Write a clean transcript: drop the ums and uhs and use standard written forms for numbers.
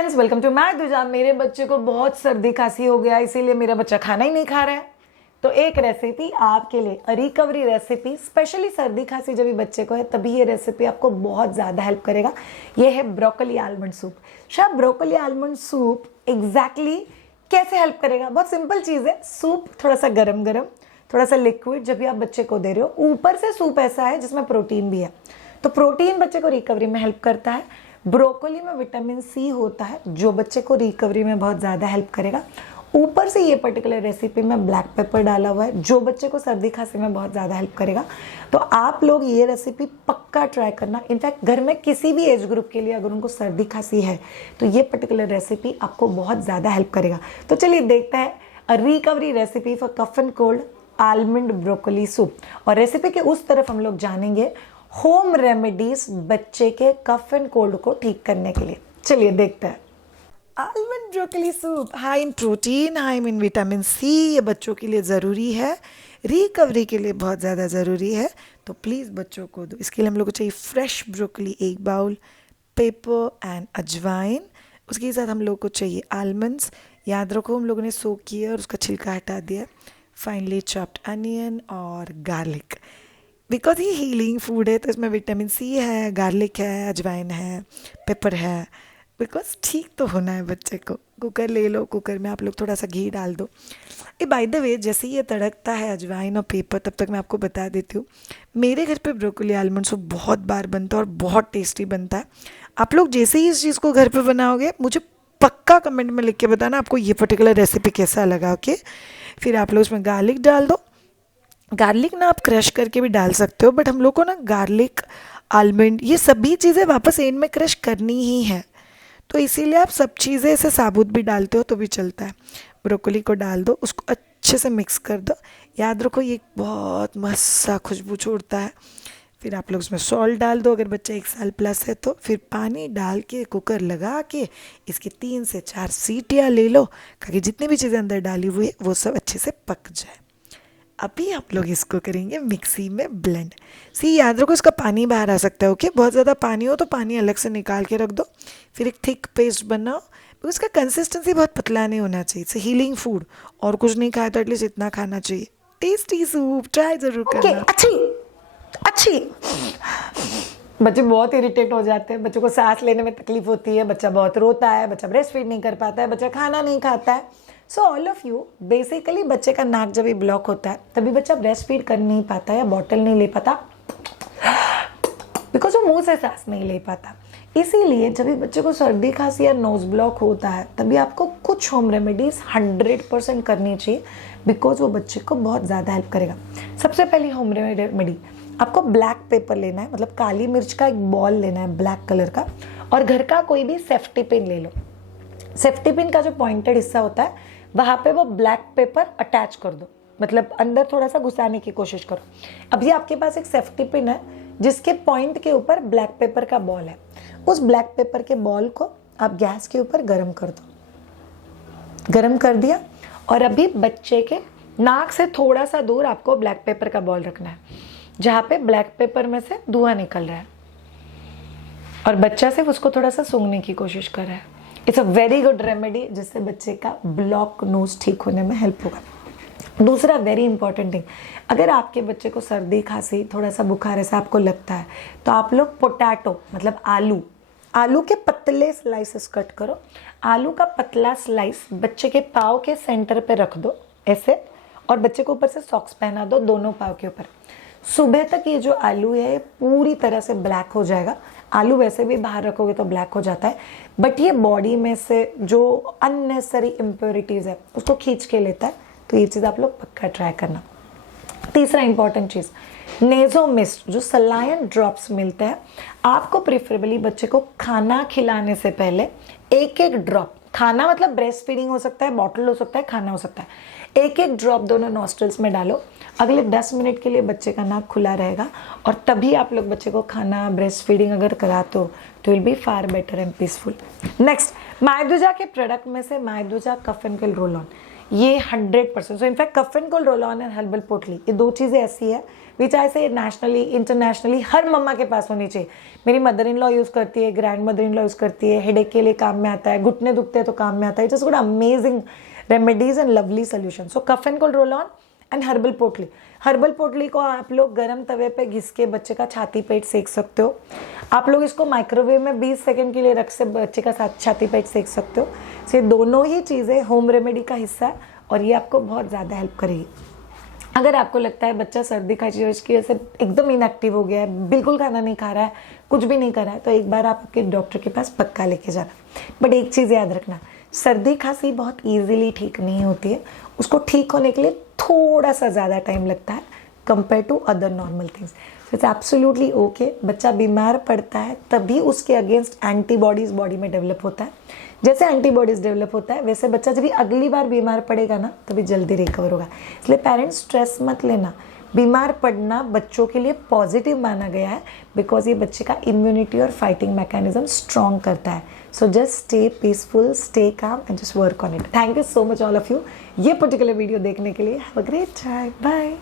Friends, welcome to my Duja. मेरे बच्चे को बहुत सर्दी खांसी हो गया, इसीलिए मेरा बच्चा खाना ही नहीं खा रहा है। तो एक रेसिपी आपके लिए, रिकवरी रेसिपी, स्पेशली सर्दी खांसी जब भी बच्चे को है तभी ये रेसिपी आपको बहुत ज़्यादा हेल्प करेगा। ये है ब्रोकली आलमंड सूप। शायद ब्रोकली आलमंड सूप एग्जैक्टली कैसे हेल्प करेगा? बहुत सिंपल चीज़ है। सूप थोड़ा सा गरम गरम, थोड़ा सा लिक्विड जब भी आप बच्चे को दे रहे हो, ऊपर से सूप ऐसा है जिसमें प्रोटीन भी है, तो प्रोटीन बच्चे को रिकवरी में हेल्प करता है। ब्रोकली में विटामिन सी होता है जो बच्चे को रिकवरी में बहुत ज़्यादा हेल्प करेगा। ऊपर से ये पर्टिकुलर रेसिपी में ब्लैक पेपर डाला हुआ है जो बच्चे को सर्दी खांसी में बहुत ज़्यादा हेल्प करेगा। तो आप लोग ये रेसिपी पक्का ट्राई करना। इनफैक्ट घर में किसी भी एज ग्रुप के लिए अगर उनको सर्दी खांसी है तो ये पर्टिकुलर रेसिपी आपको बहुत ज़्यादा हेल्प करेगा। तो चलिए देखते हैं recovery recipe for cough and cold almond broccoli soup. और रेसिपी के उस तरफ हम लोग जानेंगे होम रेमेडीज बच्चे के कफ एंड कोल्ड को ठीक करने के लिए। चलिए देखते हैं। Almond broccoli soup high in protein, high in vitamin C, ये बच्चों के लिए ज़रूरी है, रिकवरी के लिए बहुत ज़्यादा ज़रूरी है। तो प्लीज़ बच्चों को दो। इसके लिए हम लोग को चाहिए fresh broccoli 1 bowl, pepper and अजवाइन। उसके साथ हम लोग को चाहिए आलमंड्स। याद रखो हम लोगों ने सोक किया और उसका छिलका हटा दिया। फाइनली चॉप्ड अनियन और गार्लिक। बिकॉज ये हीलिंग फूड है तो इसमें विटामिन सी है, गार्लिक है, अजवाइन है, पेपर है। बिकॉज ठीक तो होना है बच्चे को। कुकर ले लो, कुकर में आप लोग थोड़ा सा घी डाल दो। ये बाय द वे जैसे ये तड़कता है अजवाइन और पेपर, तब तक मैं आपको बता देती हूँ मेरे घर पे ब्रोकली आलमंड सूप बहुत बार बनता है और बहुत टेस्टी बनता है। आप लोग जैसे ही इस चीज़ को घर पे बनाओगे मुझे पक्का कमेंट में लिख के बताना आपको ये पर्टिकुलर रेसिपी कैसा लगा। ओके, फिर आप लोग उसमें गार्लिक डाल दो। गार्लिक ना आप क्रश करके भी डाल सकते हो, बट हम लोग को ना गार्लिक, आलमंड, ये सभी चीज़ें वापस एंड में क्रश करनी ही है, तो इसीलिए आप सब चीज़ें ऐसे साबुत भी डालते हो तो भी चलता है। ब्रोकली को डाल दो, उसको अच्छे से मिक्स कर दो। याद रखो ये बहुत मस्त सा खुशबू छोड़ता है। फिर आप लोग उसमें सॉल्ट डाल दो अगर बच्चा 1 साल प्लस है तो। फिर पानी डाल के कुकर लगा के इसकी 3 से 4 सीटियाँ ले लो, ताकि जितनी भी चीज़ें अंदर डाली हुई है वो सब अच्छे से पक जाए। अभी आप लोग इसको करेंगे मिक्सी में ब्लेंड। याद रखो इसका पानी बाहर आ सकता है। ओके, बहुत ज़्यादा पानी हो तो पानी अलग से निकाल के रख दो। फिर एक थिक पेस्ट बनाओ, बिकॉज इसका कंसिस्टेंसी बहुत पतला नहीं होना चाहिए। इट्स हीलिंग फूड, और कुछ नहीं खाया तो एटलीस्ट इतना खाना चाहिए। टेस्टी सूप ट्राई जरूर करना। अच्छी बच्चे बहुत इरिटेट हो जाते हैं, बच्चों को सांस लेने में तकलीफ होती है, बच्चा बहुत रोता है, बच्चा ब्रेस्ट फीड नहीं कर पाता है, बच्चा खाना नहीं खाता है। So all of you, basically बच्चे का नाक जब भी ब्लॉक होता है तभी बच्चा ब्रेस्ट फीड कर नहीं पाता या बॉटल नहीं ले पाता, बिकॉज वो मुंह से सांस नहीं ले पाता। इसीलिए जब भी बच्चे को सर्दी खांसी या नोज ब्लॉक होता है तभी आपको कुछ होम रेमेडीज 100% करनी चाहिए, बिकॉज वो बच्चे को बहुत ज़्यादा हेल्प करेगा। सबसे पहली होम रेमेडी, आपको ब्लैक पेपर लेना है, मतलब काली मिर्च का एक बॉल लेना है ब्लैक कलर का, और घर का कोई भी सेफ्टी पिन ले लो। सेफ्टी पिन का जो पॉइंटेड हिस्सा होता है वहाँ पे वो ब्लैक पेपर अटैच कर दो, मतलब अंदर थोड़ा सा घुसाने की कोशिश करो। अभी आपके पास एक सेफ्टी पिन है जिसके पॉइंट के ऊपर ब्लैक पेपर का बॉल है। उस ब्लैक पेपर के बॉल को आप गैस के ऊपर गर्म कर दो। गर्म कर दिया, और अभी बच्चे के नाक से थोड़ा सा दूर आपको ब्लैक पेपर का बॉल रखना है, जहाँ पे ब्लैक पेपर में से धुआं निकल रहा है, और बच्चा सिर्फ उसको थोड़ा सा सूंघने की कोशिश कर रहा है। It's a very good remedy जिससे बच्चे का ब्लॉक नोज ठीक होने में हेल्प होगा। दूसरा वेरी इंपॉर्टेंट थिंग, अगर आपके बच्चे को सर्दी खांसी, थोड़ा सा बुखार ऐसा आपको लगता है तो आप लोग पोटैटो, मतलब आलू के पतले स्लाइसेस कट करो। आलू का पतला स्लाइस बच्चे के पाँव के सेंटर पे रख दो ऐसे, और बच्चे को ऊपर से सॉक्स पहना दो दोनों पाँव के ऊपर। सुबह तक ये जो आलू है पूरी तरह से ब्लैक हो जाएगा। आलू वैसे भी बाहर रखोगे तो ब्लैक हो जाता है, बट ये बॉडी में से जो अननेसेसरी इम्प्योरिटीज़ है उसको खींच के लेता है। तो ये चीज़ आप लोग पक्का ट्राई करना। तीसरा इंपॉर्टेंट चीज़, नेज़ो मिस्ट, जो सलाइन ड्रॉप्स मिलते हैं, आपको प्रेफरेबली बच्चे को खाना खिलाने से पहले 1-1 ड्रॉप, खाना मतलब ब्रेस्ट फीडिंग हो सकता है, बॉटल हो सकता है, खाना हो सकता है, 1-1 ड्रॉप दोनों नॉस्ट्रल्स में डालो। अगले 10 मिनट के लिए बच्चे का नाक खुला रहेगा, और तभी आप लोग बच्चे को खाना, ब्रेस्ट फीडिंग अगर कराते हो तो will be far better and peaceful. Next, Myduja के प्रोडक्ट में से Myduja cough and cold roll on. ये 100%। So in fact cough and cold roll on and herbal पोटली, ये दो चीज़ें ऐसी है विच आई से नेशनली इंटरनेशनली हर मम्मा के पास होनी चाहिए। मेरी मदर इन लॉ यूज़ करती है, grand mother in law use करती है, हेडेक के लिए काम में आता है, घुटने दुखते हैं तो काम में आता है। It is good amazing remedies and lovely solution. So cough and cold roll on and herbal पोटली। हर्बल पोटली को आप लोग गर्म तवे पे घिस के बच्चे का छाती पेट सेक सकते हो। आप लोग इसको माइक्रोवेव में 20 सेकंड के लिए रख से बच्चे का छाती पेट सेक सकते हो। तो ये दोनों ही चीज़ें होम रेमेडी का हिस्सा है और ये आपको बहुत ज़्यादा हेल्प करेगी। अगर आपको लगता है बच्चा सर्दी खांसी की वजह से एकदम इनएक्टिव हो गया है, बिल्कुल खाना नहीं खा रहा है, कुछ भी नहीं कर रहा है, तो एक बार आप आपके डॉक्टर के पास पक्का लेके जाना। बट एक चीज़ याद रखना, सर्दी खांसी बहुत ईजिली ठीक नहीं होती है, उसको ठीक होने के लिए थोड़ा सा ज़्यादा टाइम लगता है compare to other normal things. It's absolutely okay. बच्चा बीमार पड़ता है तभी उसके अगेंस्ट एंटीबॉडीज़ बॉडी में डेवलप होता है। जैसे एंटीबॉडीज़ डेवलप होता है वैसे बच्चा जब भी अगली बार बीमार पड़ेगा ना तभी जल्दी रिकवर होगा। इसलिए पेरेंट्स स्ट्रेस मत लेना। बीमार पड़ना बच्चों के लिए पॉजिटिव माना गया है बिकॉज ये बच्चे का इम्यूनिटी और फाइटिंग मैकेनिज्म स्ट्रॉन्ग करता है। So just stay peaceful, stay calm and just work on it. Thank you so much all of you ये पर्टिकुलर वीडियो देखने के लिए। Have a great time. Bye.